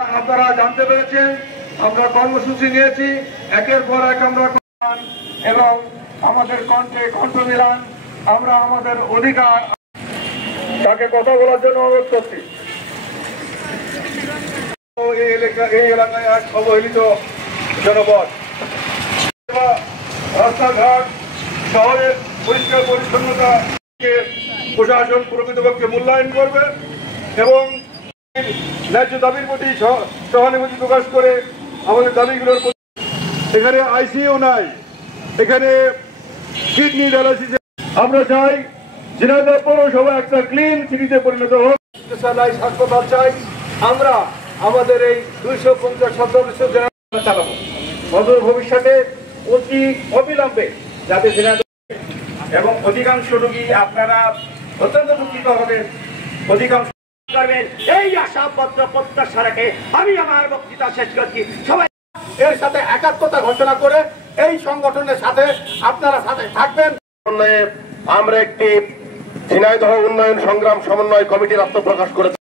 আপনারা জানতে পেরেছেন আমরা কর্মসূচি নিয়েছি, একের পর এক আমরা এবং আমাদের কণ্ঠে কণ্ঠ মিলান। আমরা আমাদের অধিকার তাকে কথা বলার জন্য অনুরোধ করছি। এই এলাকায় এক অবহেলিত জনপদ, রাস্তাঘাট, শহরের পরিষ্কার পরিচ্ছন্নতা প্রশাসন প্রকৃতপক্ষে মূল্যায়ন করবে এবং ন্যায্য দাবির প্রতি সহানুভূতি প্রকাশ করে আমাদের দাবিগুলোর প্রতি। এখানে আইসিইউ নাই, এখানে কিডনি ডায়ালিসিস। আমরা চাই ঝিনাইদহ পৌরসভা একটা ক্লিন সিটিতে পরিণত হোক। স্পেশালাইজড হাসপাতাল চাই। আমরা আমাদের এই 250 সদস্য চালাবো অদূর ভবিষ্যতে অতি অবিলম্বে, যাতে ঝিনাইদহ এবং অধিকাংশ রোগী আপনারা অত্যন্ত দুঃখিত হবেন, অধিকাংশ করবেন এই আশাপত্র প্রত্যাশা রেখে আমি আমার বক্তৃতা শেষ করছি। সবাই এর সাথে একাত্মতা ঘোষণা করে এই সংগঠনের সাথে আপনারা সাথে থাকবেন। আমরা একটি ঝিনাইদহ উন্নয়ন সংগ্রাম সমন্বয় কমিটির আত্মপ্রকাশ করেছি।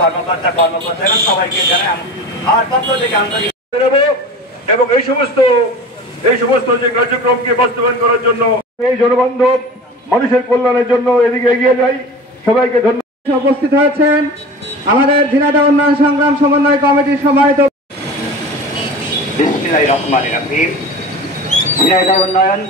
কর্মকর্তা সবাইকে জানাই আমার পক্ষ থেকে আন্তরিক এবং এই সমস্ত যে কার্যক্রমকে বাস্তবায়ন করার জন্য এই জনবান্ধব মানুষের কল্যাণের জন্য এদিকে এগিয়ে যাই। সবাইকে ধন্যবাদ। উপস্থিত হয়েছেন আমাদের ঝিনাইদহ উন্নয়ন সংগ্রাম সমন্বয় কমিটির সম্মানিত বিসমিল্লাহির রহমানির রহিম। ঝিনাইদহ উন্নয়ন